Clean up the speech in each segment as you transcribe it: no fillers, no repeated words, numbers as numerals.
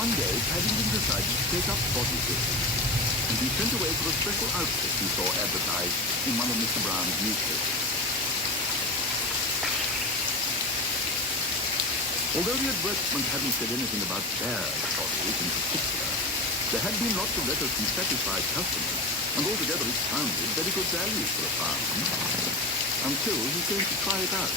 One day, Paddington decided to take up bodybuilding, and he sent away for a special outfit he saw advertised in one of Mr. Brown's newspapers. Although the advertisement hadn't said anything about bears' bodies in particular, there had been lots of letters from satisfied customers, and altogether it sounded very good value for a pound, until he came to try it out.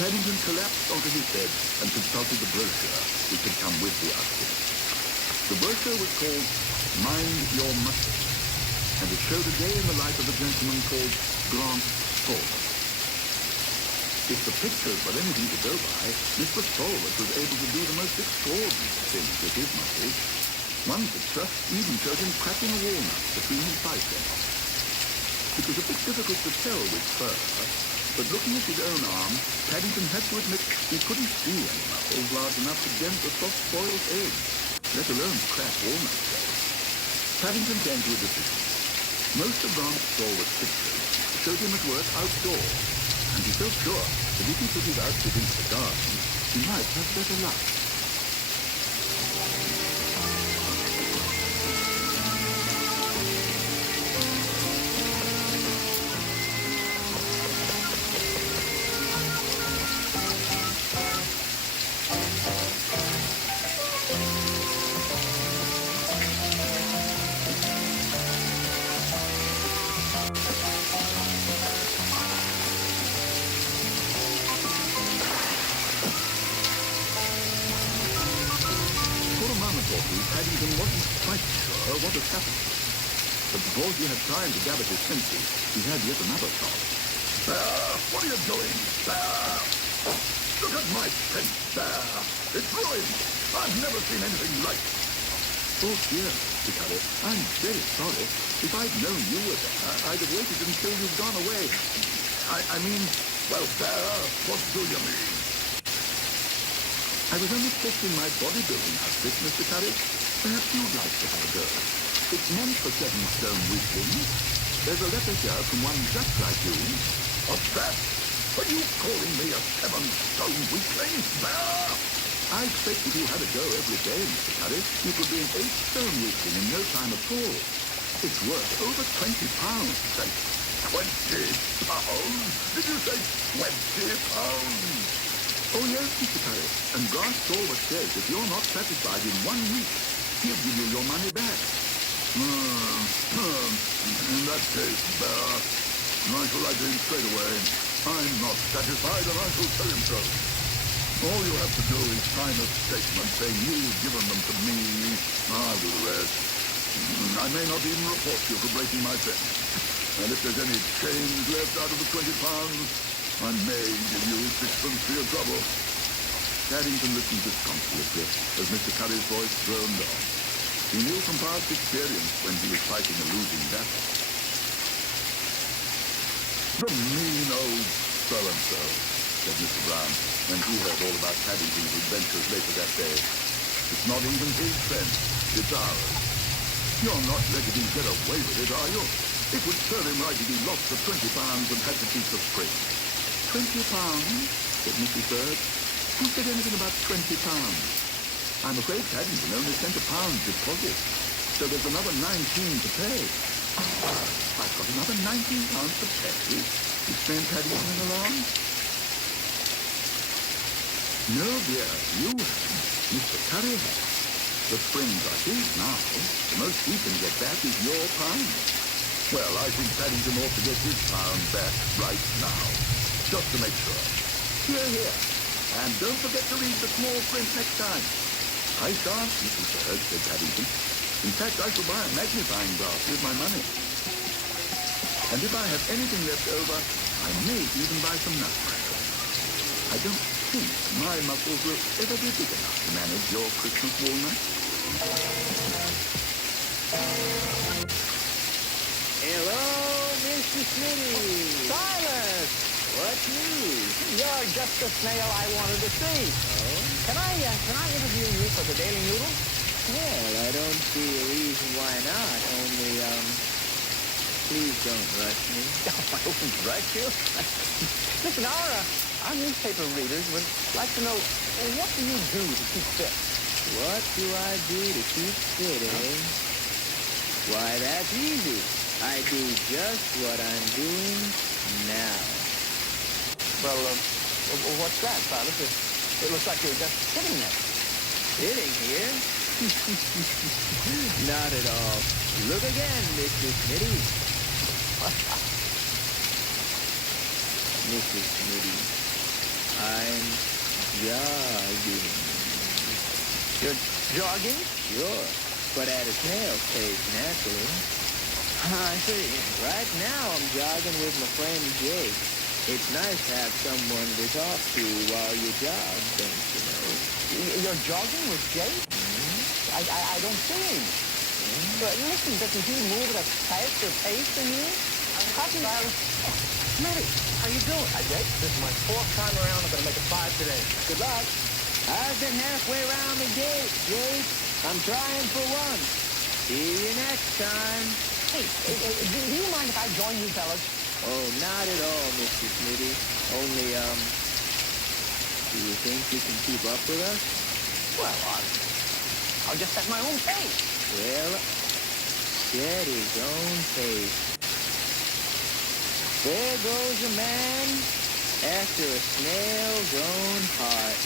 Paddington collapsed onto his bed and consulted the brochure which had come with the outfit. The brochure was called Mind Your Muscles, and it showed a day in the life of a gentleman called Grant Stallworth. If the pictures were anything to go by, Mr. Stallworth was able to do the most extraordinary things with his muscles. One picture even showed him cracking a walnut between his biceps. It was a bit difficult to tell with fur, but looking at his own arm, Paddington had to admit he couldn't see any muscles large enough to dent a soft-boiled egg, let alone crack walnut shells. Paddington came to a decision. Most of Grant Stallworth's pictures showed him at work outdoors, and he felt sure that if he took his outfit into the garden, he might have better luck. Paddington wasn't quite sure what had happened. But before he had time to gather his senses, he had yet another thought. Bear, what are you doing? Bear! Look at my fence, Bear! It's ruined! I've never seen anything like it. Oh dear, Mr. Curry, I'm very sorry. If I'd known you were there, I'd have waited until you'd gone away. I mean, well, Bear, what do you mean? I was only testing my bodybuilding outfit, Mr. Curry. Perhaps you'd like to have a go. It's meant for 7-stone weaklings. There's a letter here from one just like you. What's that? Are you calling me a 7-stone weakling, Bear? I expect if you had a go every day, Mr. Curry, you could be an 8-stone weakling in no time at all. It's worth over 20 pounds, say. 20 pounds? Did you say 20 pounds? Oh, yes, Mr. Curry. And Grant Stallworth says if you're not satisfied in 1 week, he'll give you your money back. In that case, Bear, I shall write to him straight away. I'm not satisfied, and I shall tell him so. All you have to do is sign a statement saying you've given them to me. I'll do the rest. I may not even report you for breaking my fence. And if there's any change left out of the 20 pounds, I may give you 6pence for your trouble. Paddington listened disconsolately as Mr. Curry's voice droned on. He knew from past experience when he was fighting a losing battle. The mean old so-and-so, said Mr. Brown, when he heard all about Paddington's adventures later that day. It's not even his fence, it's ours. You're not letting him get away with it, are you? It would serve him right if he lost the 20 pounds and had to keep the spring. 20 pounds, said Mrs. Bird. Who said anything about 20 pounds? I'm afraid Paddington only sent a pound deposit, so there's another 19 to pay. I've got another 19 pounds to pay, exclaimed Paddington in alarm. No, dear, you haven't. Mr. Curry has. The springs are his now. The most he can get back is your pound. Well, I think Paddington ought to get his pound back right now. Just to make sure. Here, here. And don't forget to read the small print next time. I shan't, Mrs. Bird, said Paddington. In fact, I shall buy a magnifying glass with my money. And if I have anything left over, I may even buy some nutcrackers. I don't think my muscles will ever be big enough to manage your Christmas walnut. Hello, Mr. Smitty. Silas! What news? You're just the snail I wanted to see. Oh? Can I interview you for the Daily Noodle? Well, I don't see a reason why not. Only, please don't rush me. I wouldn't rush you. Listen, Our newspaper readers would like to know, what do you do to keep fit? What do I do to keep fit, eh? Why, that's easy. I do just what I'm doing now. Well, what's that, Silas? It looks like you're just sitting there. Sitting here? Not at all. Look again, Mr. Smitty. Mrs. Smitty, I'm jogging. You're jogging? Sure, but at a snail's pace, naturally. I see. Right now, I'm jogging with my friend Jake. It's nice to have someone to talk to while you jog, don't you know? You're jogging with Jake? I don't see him. But listen, doesn't he move at a faster pace than you? Silas. Smitty, how you doing? Hi, Jake. This is my fourth time around. I'm going to make a 5 today. Good luck. I've been halfway around the gate, Jake. I'm trying for once. See you next time. Hey, do you mind if I join you fellas? Oh, not at all, Mr. Smitty. Only, do you think you can keep up with us? Well, I'll just set my own pace. Well, set his own pace. There goes a man after a snail's own heart.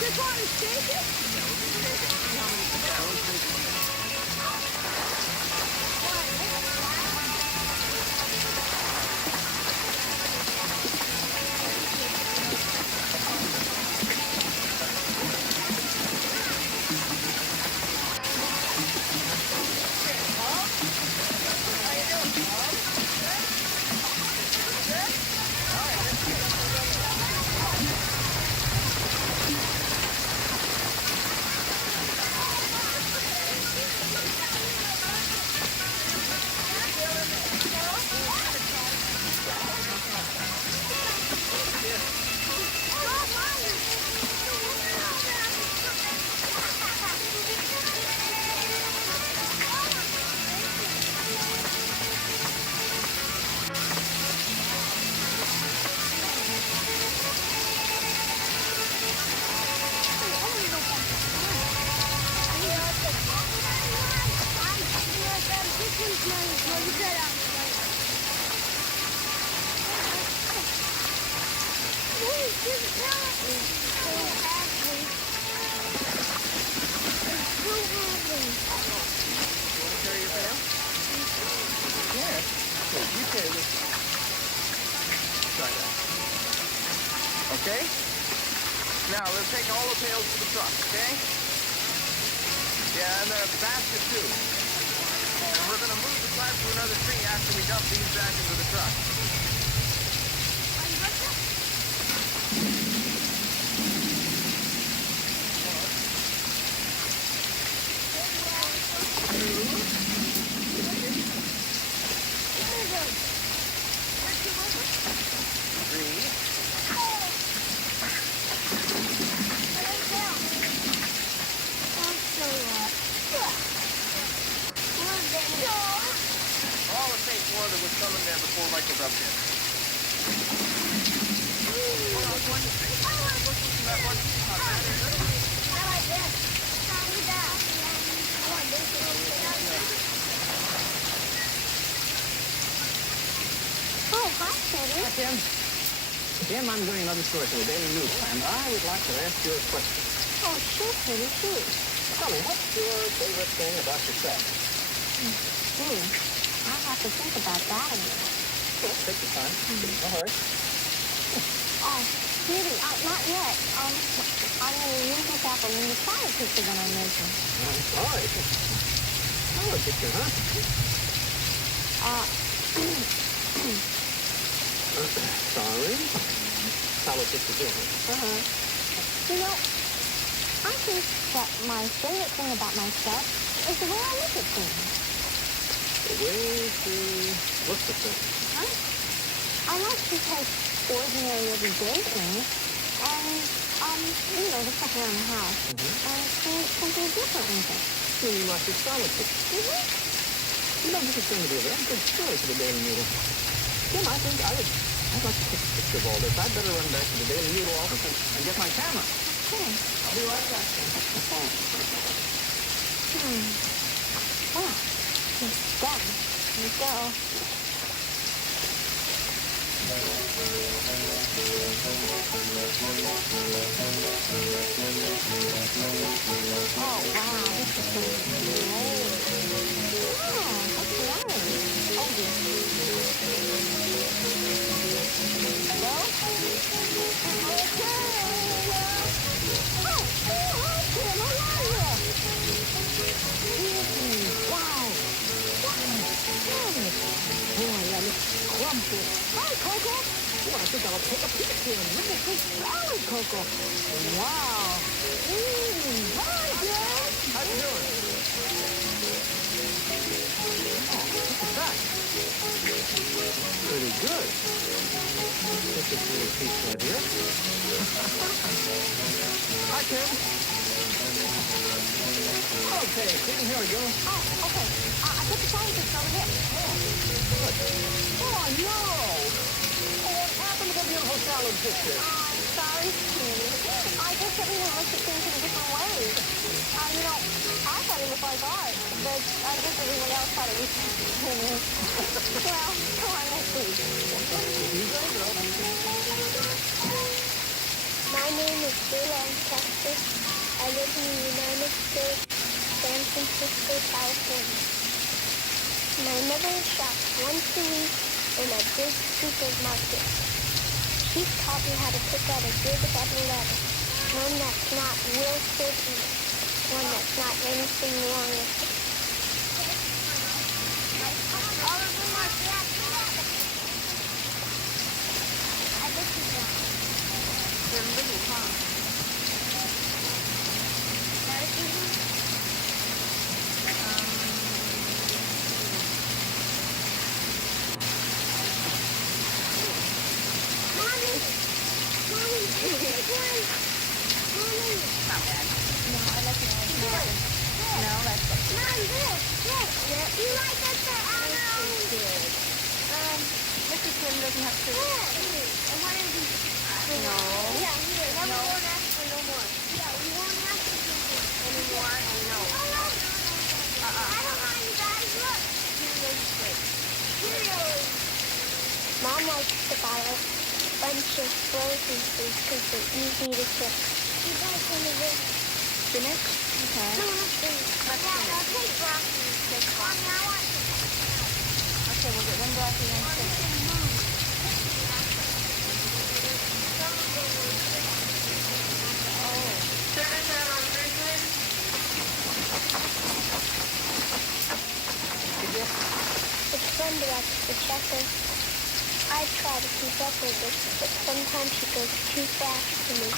Just want to shake it? Okay? Now, let's take all the pails to the truck, okay? Yeah, and the basket, too. And we're going to move the pipe to another tree after we dump these back into the truck. All the tape water was coming there before Michael dumped in. Oh, hi, Teddy. Hi, Tim. Tim, I'm doing another story for the Daily News, and I would like to ask you a question. Oh, sure, Teddy, sure. Tell me, what's your favorite thing about yourself? I'll have to think about that a minute. Sure, take your time. No hurry. Oh, sweetie, not yet. I'm gonna use this apple in the salad picture that I'm making. I'm sorry. Salad picture, huh? Sorry? Salad picture, too, huh? You know, I think that my favorite thing about myself is the way I look at things. The way to look at things. Huh? I like to take ordinary, everyday things and, the stuff around the house and create something different with it. So you like your salad picture? You know, this is going to be a very good story for the Daily Noodle. Jim, I'd like to take a picture of all this. I'd better run back to the Daily Noodle office and get my camera. Okay. I'll be right back, Jim. Okay. Well, it's done. Here we go. Oh, wow, this is so great. Wow, that's nice. Oh, dear. Go. Okay. Oh, hi, Tim. How are you? Wow. Boy, that looks scrumptious. Hi, Coco. Oh, I think I'll take a peek here and look at this salad, Coco. Wow. Hi, Dad. How you doing? Oh, look at that. Pretty good. Take this little piece right here. Hi, Tim. Okay, Tim, here we go. Oh, okay. I put the salad picture over here. Good. Oh, no! Oh, what happened to the beautiful salad picture? I'm sorry, Steve. I guess everyone looks at things in different ways. I thought it looked like art, but I guess everyone else thought it was well, come on, let's see. My name is Bill Lancaster. I live in the United States, San Francisco, California. My mother shops once a week in a big supermarket. She's taught me how to pick out a good double letter, one that's not wilted and one that's not anything wrong with it. I bet you don't. They're little, huh? Not bad. No, I like it. No, that's okay. Mom, this. You like it for good. Mr. Tim doesn't have to. And what is he? No. Yeah, here. Then we won't ask for no more. Yeah, we won't ask for anymore, and no. I don't mind, you guys. Look. Cheerios. Mom likes to buy a bunch of frozen foods because they're easy to cook. You guys want to get spinach? Okay. No, not spinach. I'll take broccoli. Mommy, I want spinach. Okay, we'll get one broccoli and one spinach. Turn that on Bridget. It's fun to watch the checker. I try to keep up with it, but sometimes she goes too fast for me.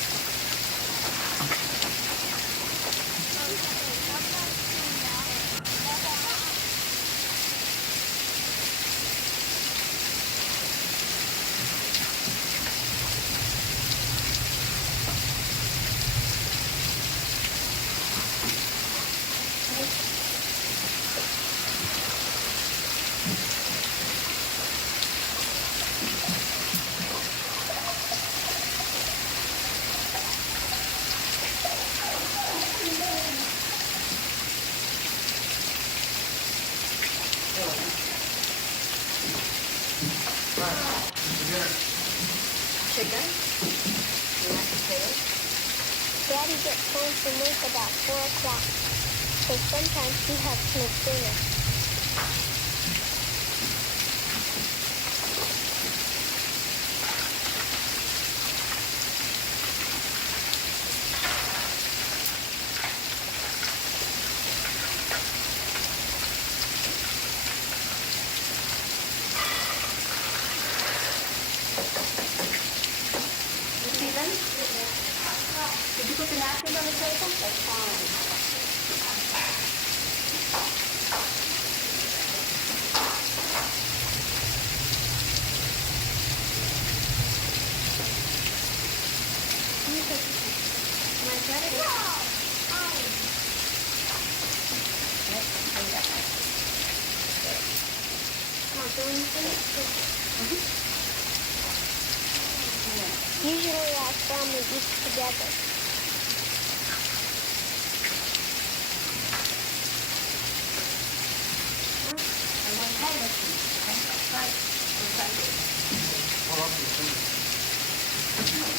Chicken? Mashed potatoes? Daddy gets home from work about 4 o'clock, so sometimes he helps make dinner. napkin on the table? That's fine. My brother. No! Usually our family eats together.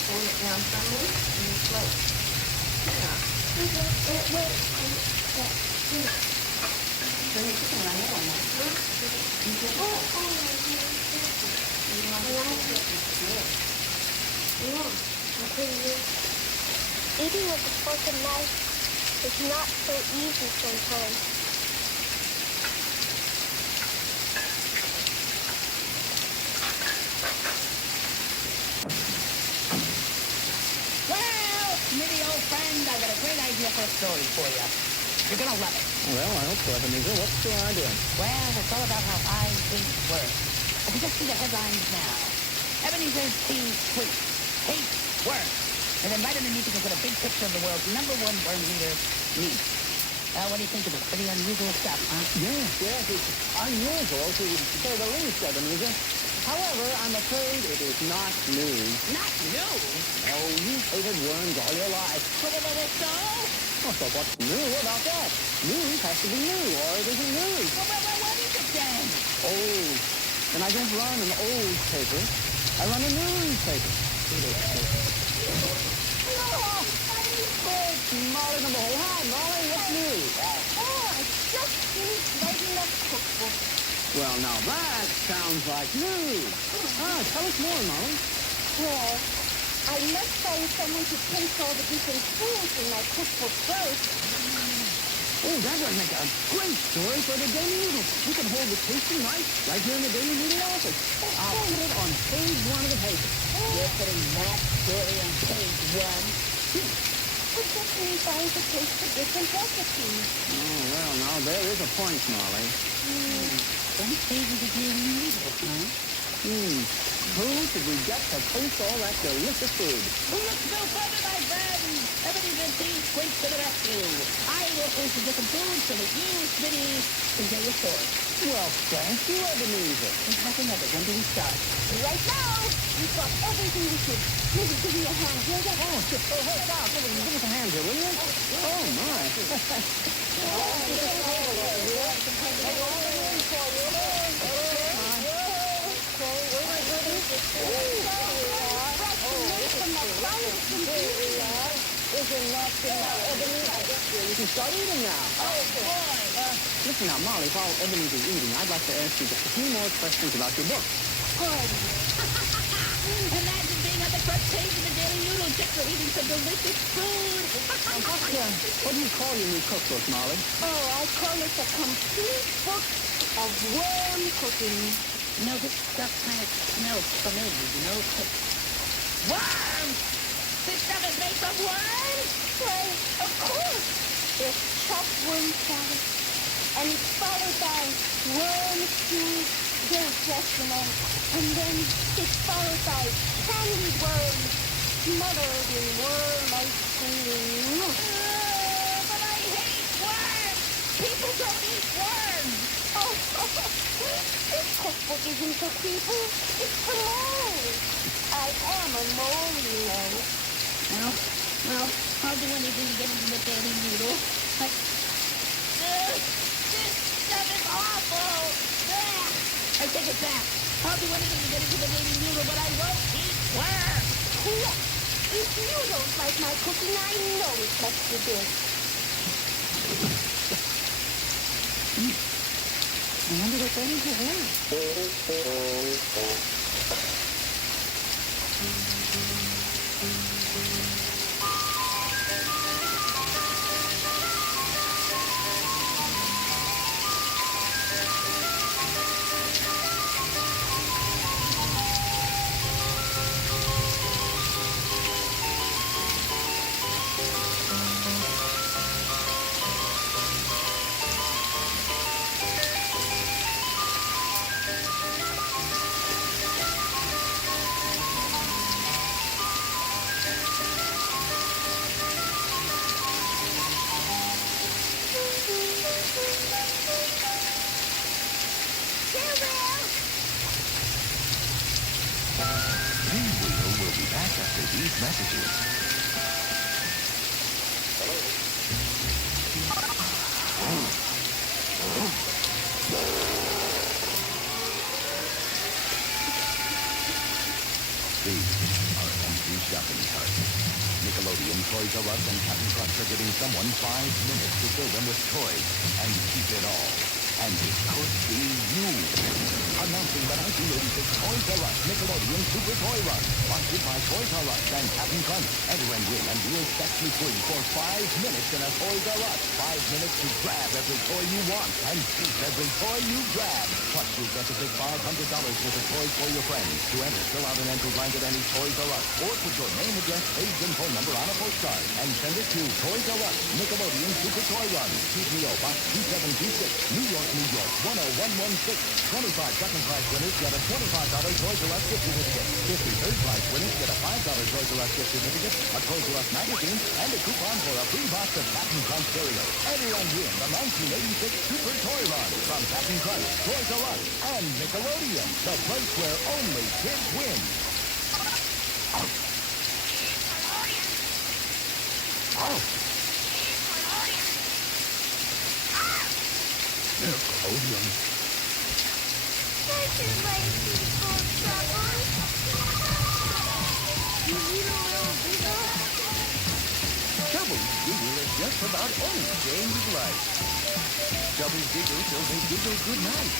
Hold it down firmly and you float. Bring your chicken around here one more. Eating with a fork and knife is not so easy sometimes. Smitty, old friend, I've got a great idea for a story for you. You're gonna love it. Well, I hope so, Ebenezer. What's the idea? Well, it's all about how I hate work. I can just see the headlines now. Ebenezer's Tea Tweet. Hate work. And then right underneath you can put a big picture of the world's #1 worm eater, me. What do you think of it? Pretty unusual stuff, huh? Yes, it's unusual to say the least, Ebenezer. However, I'm afraid it is not news. Not news? Oh, you've hated worms all your life. So? Oh, so what's new about that? News has to be new, or it isn't news. Well, what is it then? Old. And I don't run an old paper. I run a newspaper. It's Molly number one. Hi, Molly. What's new? Oh, I just finished writing a cookbook. Well, now that sounds like news. Tell us more, Molly. Well, I must find someone to taste all the different foods in my cookbook first. Oh, that would make a great story for the Daily Noodle. We can hold the tasting right here in the Daily Noodle office. I'll put it on page 1 of the paper. You're putting that story on page 1? It just means trying to taste the different recipes. Oh, well, now there is a point, Molly. Front page of the Daily Noodle, huh? Who should we get to taste all that delicious food? Look no further, my friends! Ebenezer Tea Tweet to the rescue. I will taste the different foods so that you, Smitty, can tell your story. Well, thank you, Ebenezer. There's nothing of it. When do we start? Right now, we've got everything we should. Maybe give me a hand, will you? Oh, hey, Doc, give us a hand here, will you? Oh, my. You can start eating now. Oh, boy! Listen now, Molly, while Ebenezer's eating, I'd like to ask you just a few more questions about your book. Imagine being on the front page of the Daily Noodle just for eating some delicious food. What do you call your new cookbook, Molly? Oh, I call it a complete book of worm cooking. You know, this stuff kind of smells familiar, you know? Worms! This stuff is made from worms? Why, of course. There's chopped worm salad, and it's followed by worm stew, very dressing, and then it's followed by candied worms smothered in worm ice cream. But I hate worms! People don't eat worms! Oh, this cookbook isn't for people. It's for moles. I am a mole, you know. Well, I'll do anything to get into the Daily Noodle. This stuff is awful! I take it back. I'll do anything to get into the Daily Noodle, but I won't eat worms! Look, if you don't like my cooking, I know it must be good. I wonder what that is here. Pinwheel will be back after these messages. These are empty shopping carts. Nickelodeon, Toys R Us, and Captain Crunch are giving someone 5 minutes to fill them with toys and keep it all. And it could be you. Announcing the 1986 Toys R Us Nickelodeon Super Toy Run. Sponsored by Toys R Us and Captain Crunch. Enter and win and we'll set you free for 5 minutes in a Toys R Us. 5 minutes to grab every toy you want and keep every toy you grab. Plus, you'll get to pick $500 worth of toys for your friends. To enter, fill out an entry blank at any Toys R Us or put your name, address, age, and phone number on a postcard and send it to Toys R Us Nickelodeon Super Toy Run. P.O. Box 2726, New York, New York 10116. 25 second prize winners get a $25 Toys R Us gift certificate. 53rd prize winners get a $5 Toys R Us gift certificate, a Toys R Us magazine, and a coupon for a free box of Captain Crunch cereal. Enter and win the 1986 Super Toy Run from Captain Crunch, Toys R Us, and Nickelodeon, the place where only kids win. Nickelodeon. This is my people, Trouble. You need a little bigger? Double's Giggle is just about any game you like. Double's Giggle till they giggle goodnight.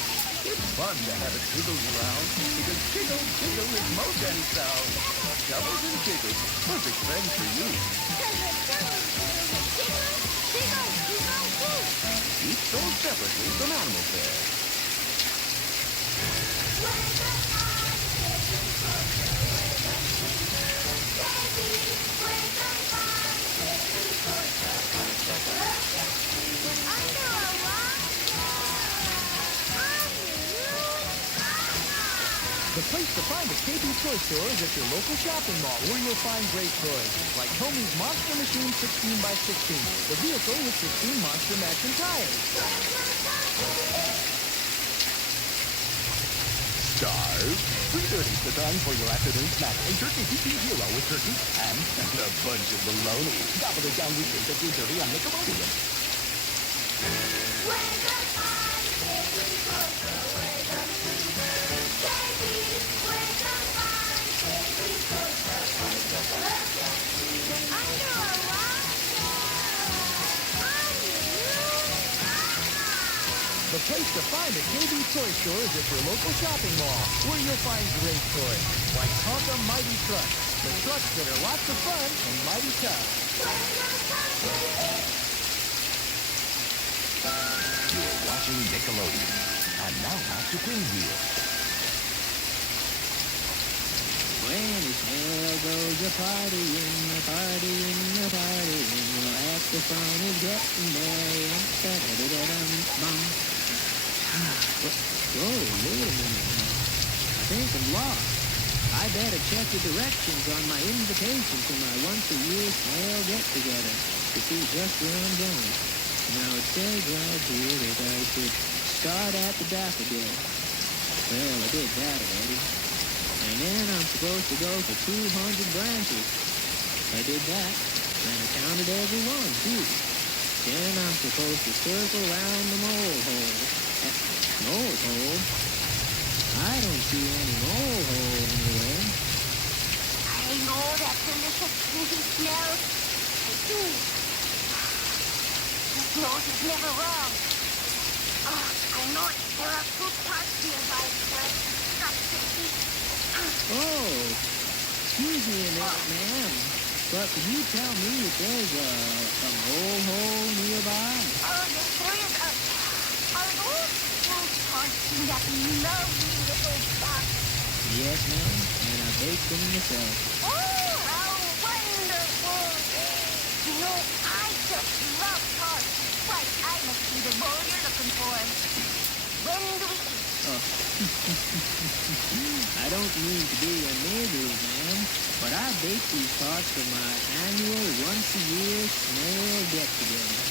It's fun to have it giggle around because giggle, giggle is most any sound. Doubles and Giggles, perfect friends for you. Because a double giggle is giggle, giggle, giggle, giggle. Each sold separately from Animal Fair. Under a rock? I'm the new The place to find a KB Toy Store is at your local shopping mall, where you'll find great toys, like Tommy's Monster Machine 16x16, the vehicle with 16 Monster matching tires. Stars. 3:30's the time for your afternoon snack. A turkey TP Hero with turkey and a bunch of bologna. Gobble it down weekdays at 3:30 on Nickelodeon. Under a rock? I'm the The place to find a KB Toy Store is at your local shopping mall, where you'll find great toys, like Tonka Mighty Trucks, the trucks that are lots of fun and mighty tough. You're watching Nickelodeon. And now back to Pinwheel. When his hell goes a-partying, a-partying, a-partying, well, at the fun is getting merry, and da-da-da-da-dum-bum. Whoa, wait a minute now. I think I'm lost. I better check the directions on my invitation to my once-a-year small get-together to see just where I'm going. Now, it says right here that I should start at the daffodil. Well, I did that already. And then I'm supposed to go for 200 branches. I did that, and I counted every one, too. Then I'm supposed to circle around the mole hole. Mole hole? I don't see any mole hole anywhere. I know that delicious fruity smell. I do. This nose is never wrong. Oh, I know it. There are fruit tarts nearby. Not tasty. Oh, excuse me a minute, ma'am. But can you tell me if there's a mole hole nearby? Oh, yes, there is. Are those fruit tarts in that lovely little box? Yes, ma'am, and I baked them myself. Oh, how wonderful! You know, I just love tarts. Right, I must be the bowl you're looking for. When do we eat? Oh. I don't mean to be a neighbor, ma'am, but I bake these tarts for my annual once-a-year snail get-together.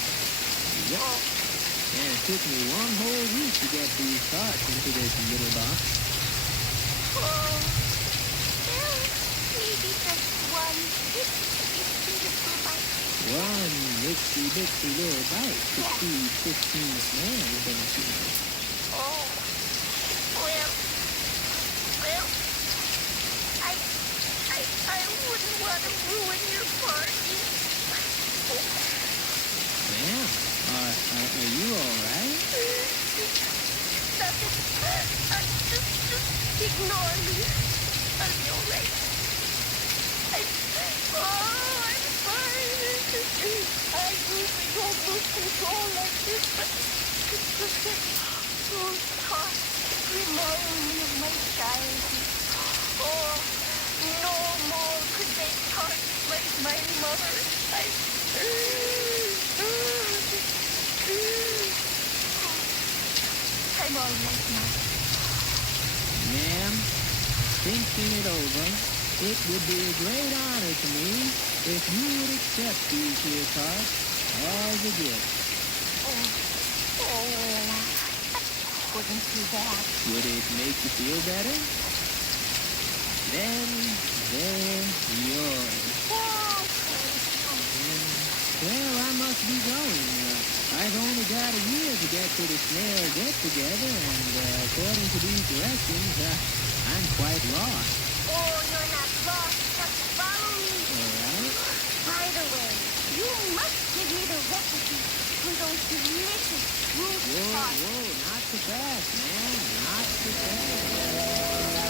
Yup. And it took me one whole week to get these tarts into this little box. Oh, Maybe just one itsy little bite. One itsy bitsy little bite could feed 15 snails, don't you know? Oh, well, I wouldn't want to ruin your party. Ma'am, are you all right? Nothing. Just ignore me. I'll be all right. I'm sorry. I usually don't lose control like this, but it's just that those thoughts remind me of my childhood. Oh, no more could they talk like my mother. I'm all right now. Ma'am, thinking it over, it would be a great honor to me if you would accept these here tarts as a gift. I couldn't do that. Would it make you feel better? Then they're yours. Oh, thank you. Well, I must be going. I've only got a year to get to the snail get-together, and according to these directions, I'm quite lost. Oh, you're not lost. Just follow me. All right? By the way, you must give me the recipe for those delicious fruit tarts. Whoa, not so fast, man. Not so fast.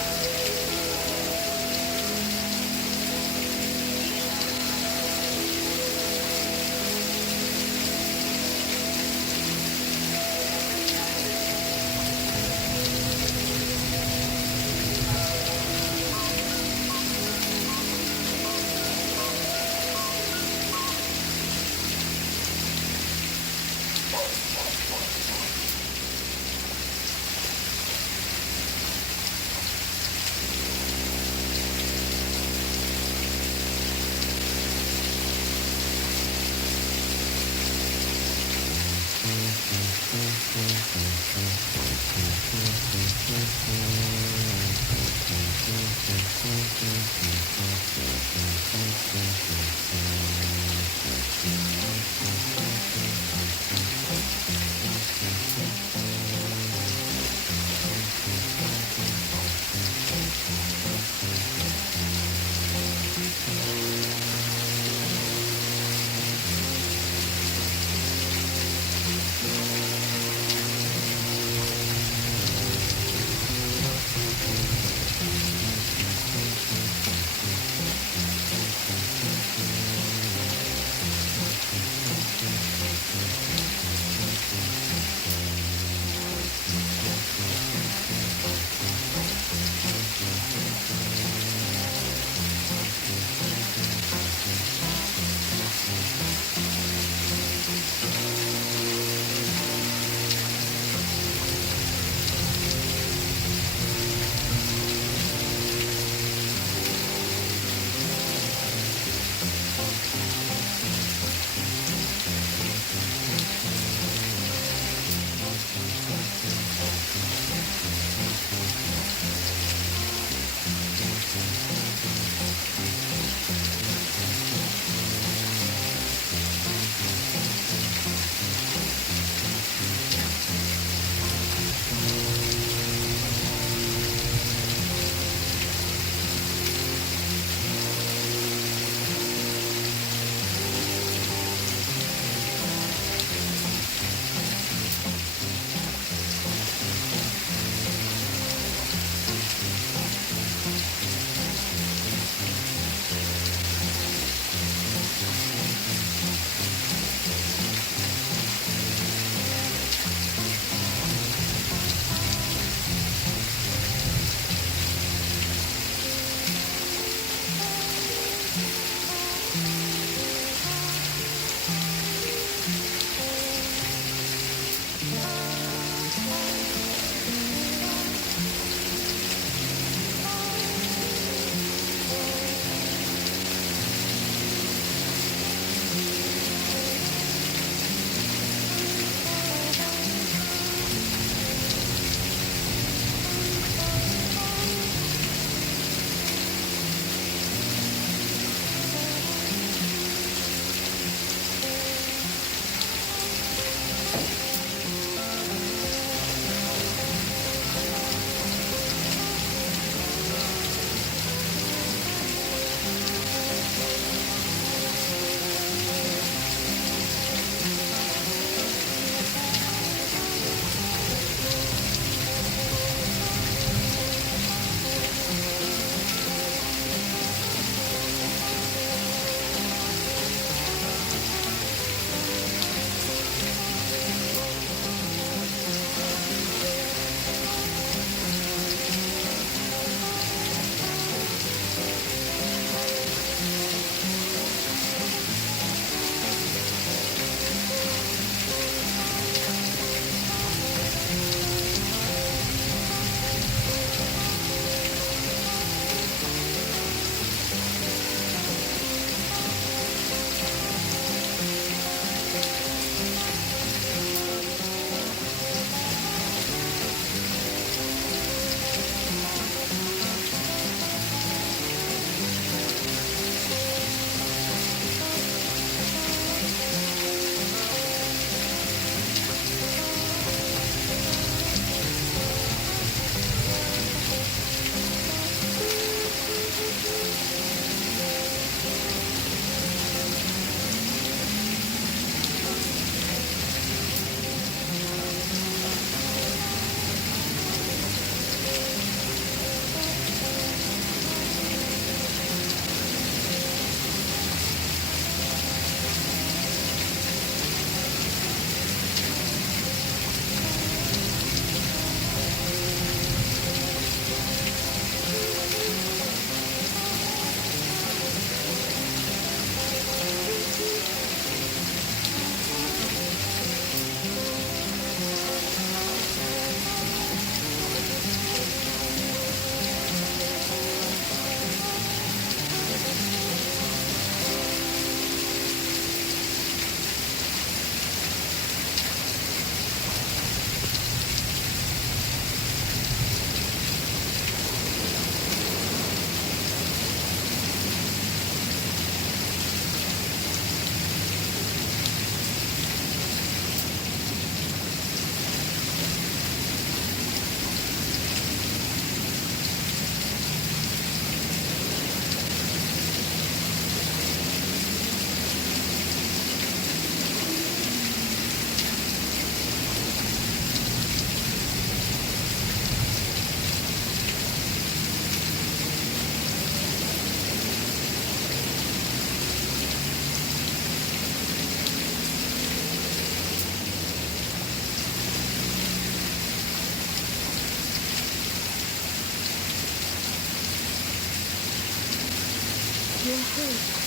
You're hurt.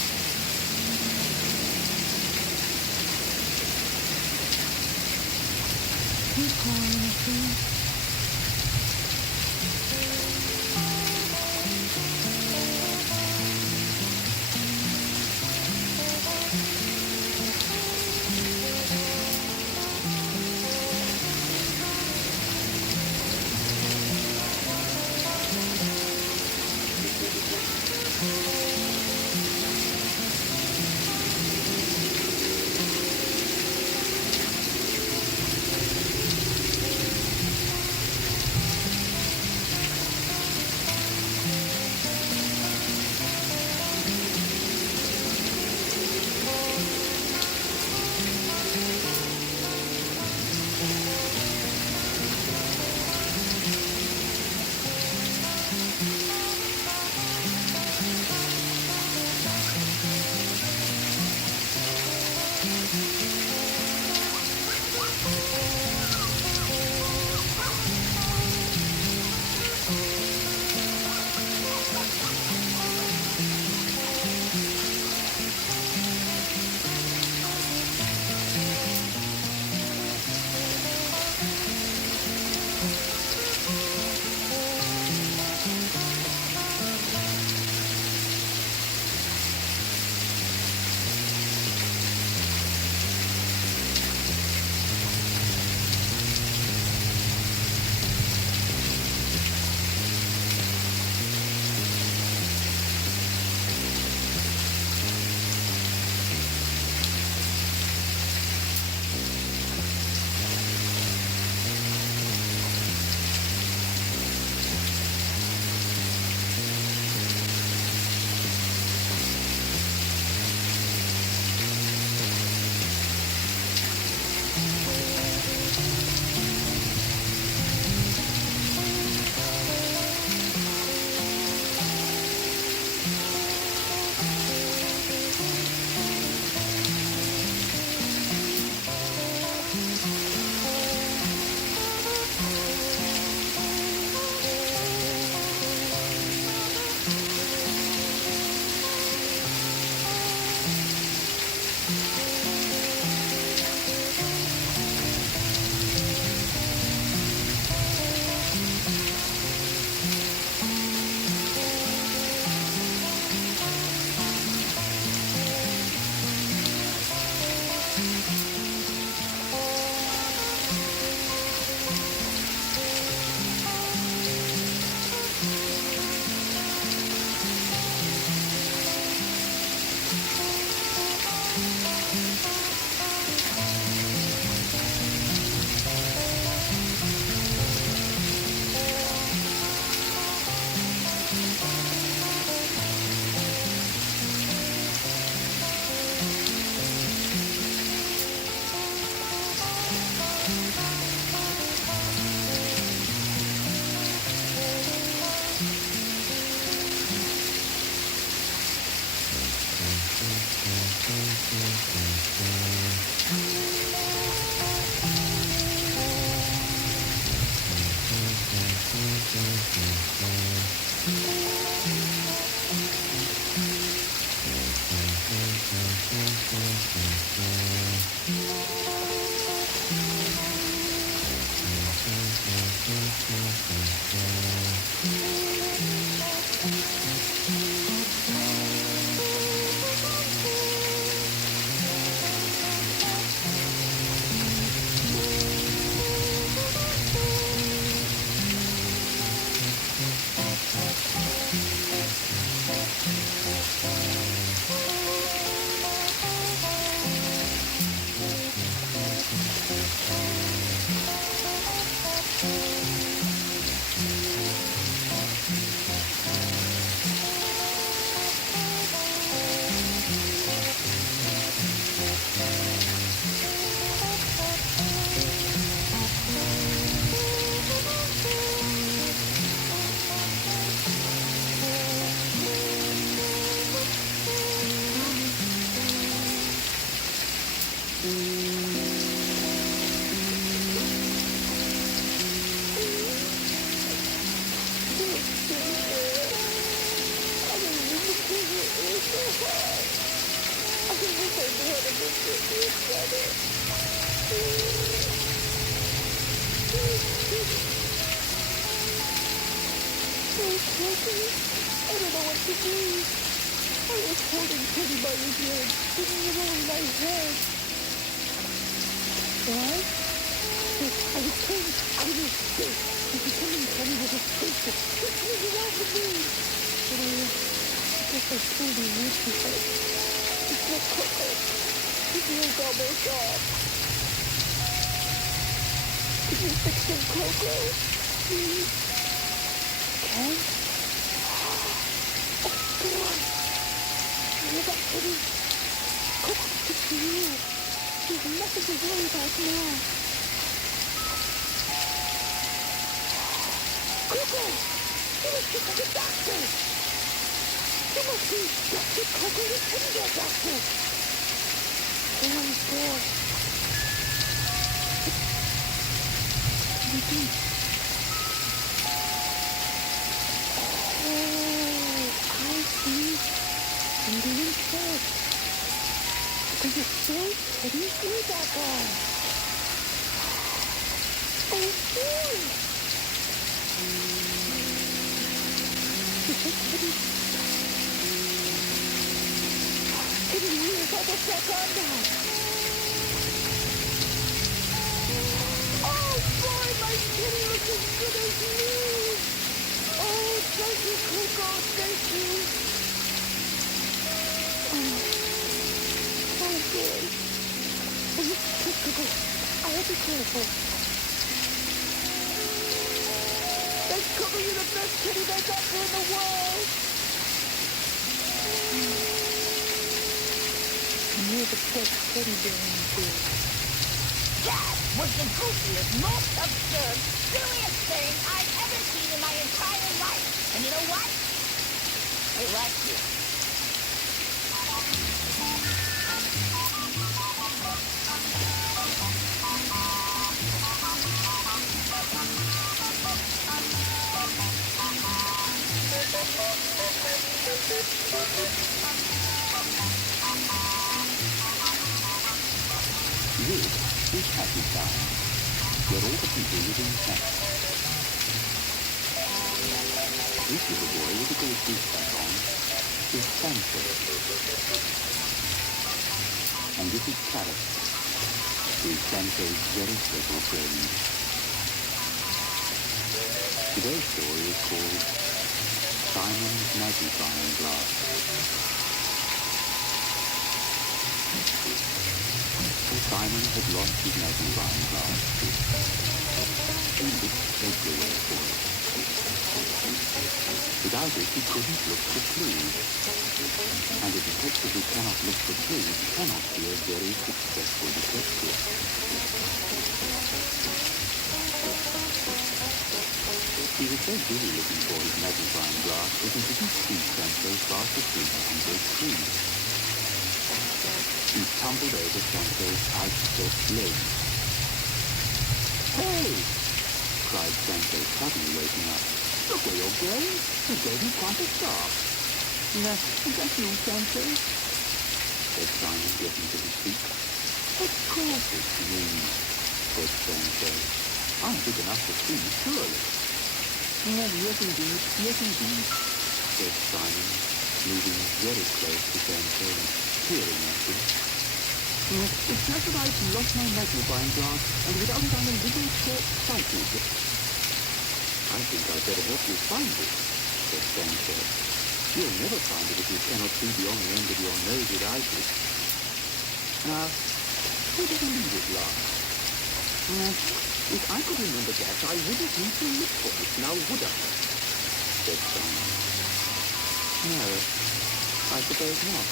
Keep calling us, please. I wish I knew how to make your ears better. Oh, Coco, I don't know what to do. I was holding Teddy by his ear and spinning him over my head. What? I was trying out of his face and pretending Teddy was a spaceship. Just was around the moon. But I guess I pulled his ear too hard. It's not Coco. His ear's almost off. Could you fix him, Coco? Please? Can? Oh, go on. Hear that, Teddy? Coco, it's for you. There's nothing to worry about now. Coco! You must get to the doctor! You must be Dr. Coco, the teddy bear doctor! Go on his door. What do you think? Oh, I see. I'm doing first. Because it's still Teddy's ear back on. Oh, boy! Teddy's ears almost back on now. Oh, boy, my Teddy looks as good as new. Oh, thank you, Coco, thank you. Oh, boy. Oh, please, Coco, I'll be careful. Thanks, Coco, you're the best teddy bear doctor in the world. And you're the best teddy bear in the world. That was the goofiest, most absurd, silliest thing I've ever seen in my entire life. And you know what? I like you. This is happy time, where all the people live in tents. This little boy with a great big hat on is Sancho. And this is Carrot, who is Sancho's very special friend. Today's story is called Simon's Magnifying Glass. Simon had lost his magnifying glass. He looked everywhere for it. Without it, he couldn't look for clues. And a detective who cannot look for clues cannot be a very successful detective. He was so busy looking for his magnifying glass that he didn't see Sancho fast asleep under a tree. He tumbled over Sancho's outstretched legs. "Hey!" cried Sancho, suddenly waking up. "Look where you're going! You gave me quite a start." "Is that you, Sancho?" said Simon, getting to his feet. "Of course it's me," said Sancho. "I'm big enough to see, surely." Yes, indeed, said Simon, moving very close to Sancho and peering at him. "It's just that I've lost my magnifying glass, and without it I'm a little short-sighted." "I think I'd better help you find it," said Sancho. "You'll never find it if you cannot see beyond the end of your nose without it. Now, where did you leave it last?" If I could remember that, I wouldn't need to look for it, now would I?" said Simon. "No, I suppose not,"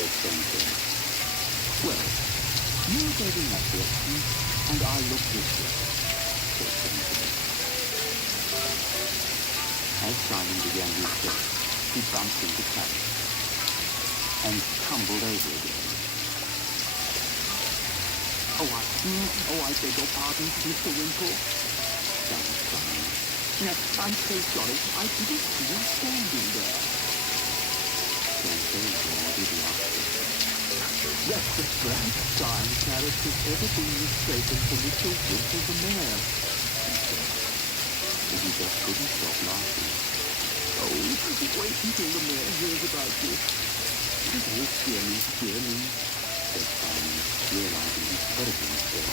said Sancho. "Well, you go in that direction, and I'll look this way," said Sancho. As Simon began his search, he bumped into Carrot and tumbled over again. I beg your pardon, Mr. Wimple," stammered Simon. "I'm so sorry, I didn't see you standing there." Sancho ignored the answer. That's the first time Carrot has ever been mistaken for little Wimple the Mare, he said. But he just couldn't stop laughing. Oh, wait until the Mare hears about this. Oh, dear me, said Simon, realizing his terrible mistake.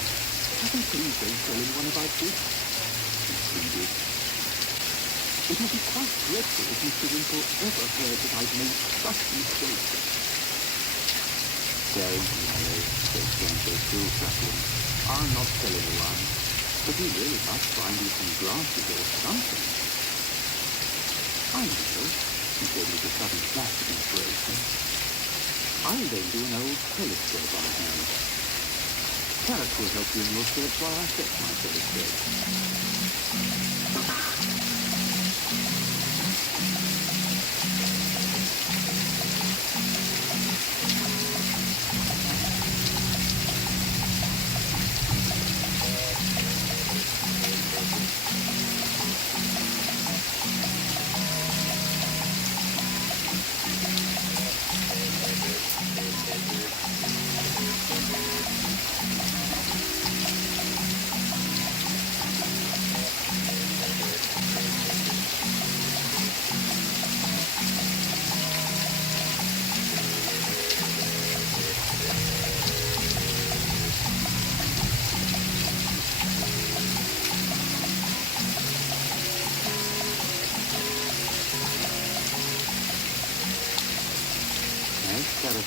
Please don't tell anyone about this, he pleaded. It would be quite dreadful if Mr. Wimple ever heard that I'd made such a mistake. Don't worry, said Sancho, still chuckling. I'll not tell anyone, but we really must find you some glasses or something. I know, he said with a sudden flash of inspiration. I'll lend you an old telescope I have. Carrot will help you in your search while I fetch my telescope.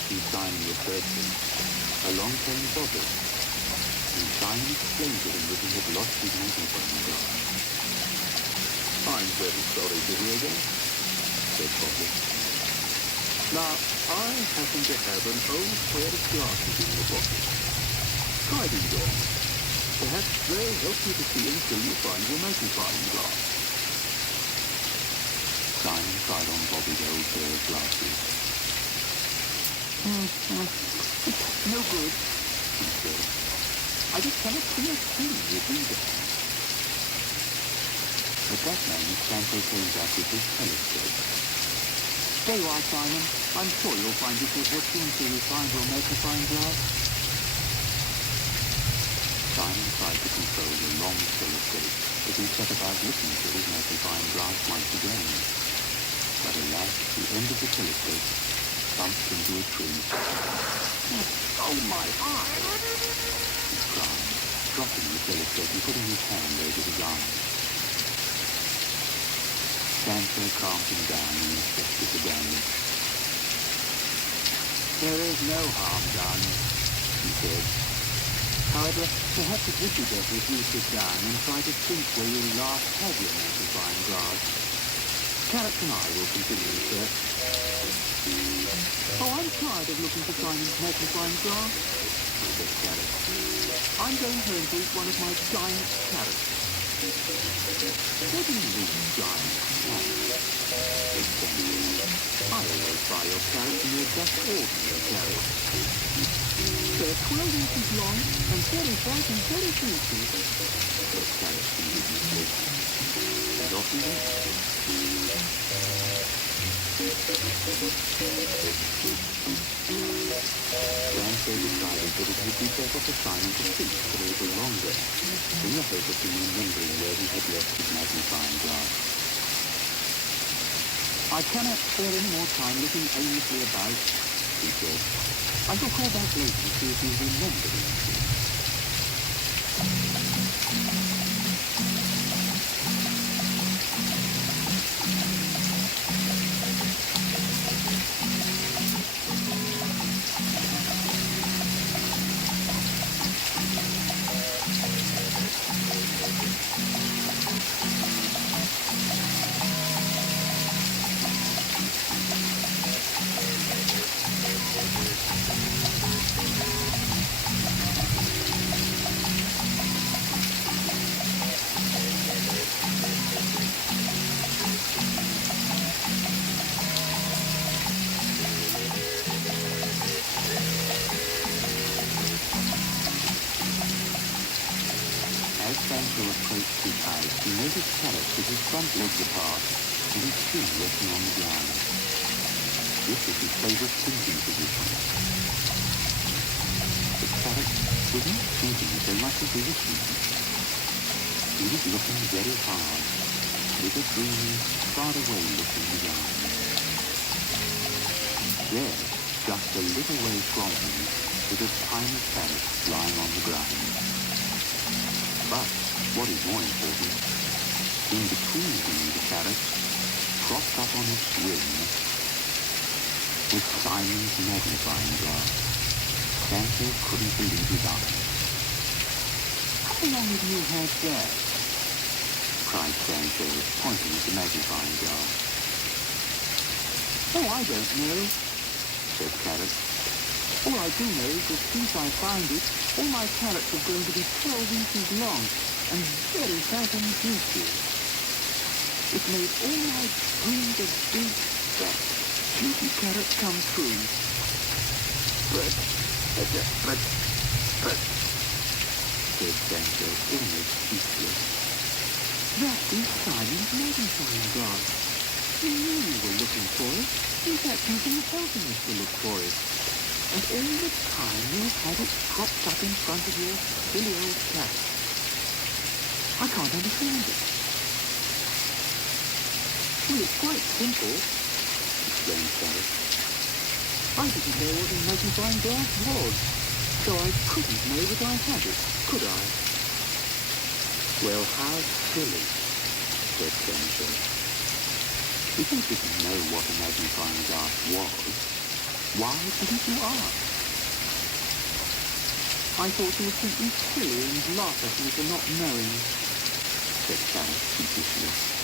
And Simon referred to, along came Bobbert, and Simon explained to him that he had lost his magnifying glass. I'm very sorry to hear that, said Bobbert. Now, I happen to have an old pair of glasses in the pocket. Try these on. Perhaps they'll help you to see until you find your magnifying glass. Simon tried on Bobby's old pair of glasses. No good, he said. I just cannot see a thing with either. At that moment, Sancho came back with his telescope. There you are, Simon. I'm sure you'll find this will help you until you find your magnifying glass. Simon tried to control the long telescope as he set about looking for his magnifying glass once again. But alas, the end of the telescope bumped into a tree. Oh, my eye! He cried, dropping the telescope and putting his hand over his eyes. Sancho calmed him down and inspected the damage. There is no harm done, he said. However, perhaps it would be better if you sit down and try to think where you last had your magnifying glass. Carrot and I will continue the search. Oh, I'm tired of looking for Simon's magnifying glass, said Carrot. I'm going home to eat one of my giant carrots. What do you mean, giant carrots? Said Sancho. I always buy your carrots and they're just ordinary carrots. They're 12 inches long and very bright and very juicy, said Carrot indignantly. And off he went. Sancho decided that it would be better for Simon to think for a little longer, in the hope of him remembering where he had left his magnifying glass. I cannot spare any more time looking aimlessly about, he said. I shall call back later to see if you remember anything. Sancho approached his house, he noticed Carrot with his front legs apart and his chin resting on the ground. This is his favorite thinking position. The carrot was not thinking so much as listening. He was looking very hard, with a dreamy, far-away look in his eyes. There, just a little way from him, was a tiny carrot lying on the ground. But, what is more important, in between him and the carrot, propped up on its rim, was Simon's magnifying glass. Sancho couldn't believe his eyes. "How long have you had that?" cried Sancho, pointing at the magnifying glass. "Oh, I don't know," said Carrot. "All I do know is that since I found it, all my carrots are going to be 12 inches long and very fat and juicy. It made all my dreams of big, fat, juicy carrots come true. But, said Sancho, almost speechless. "That is Simon's magnifying glass. You knew you were looking for it. In fact, you've been helping us to look for it. And all the time you've had it propped up in front of your silly old carrot. I can't understand it." "Well, it's quite simple," explained Carrot. "I didn't know what a magnifying glass was, so I couldn't know that I had it, could I?" "Well, how silly," said Sancho. "If you didn't know what a magnifying glass was, why didn't you ask?" "I thought you would think me silly and laugh at me for not knowing," said Carrot sheepishly.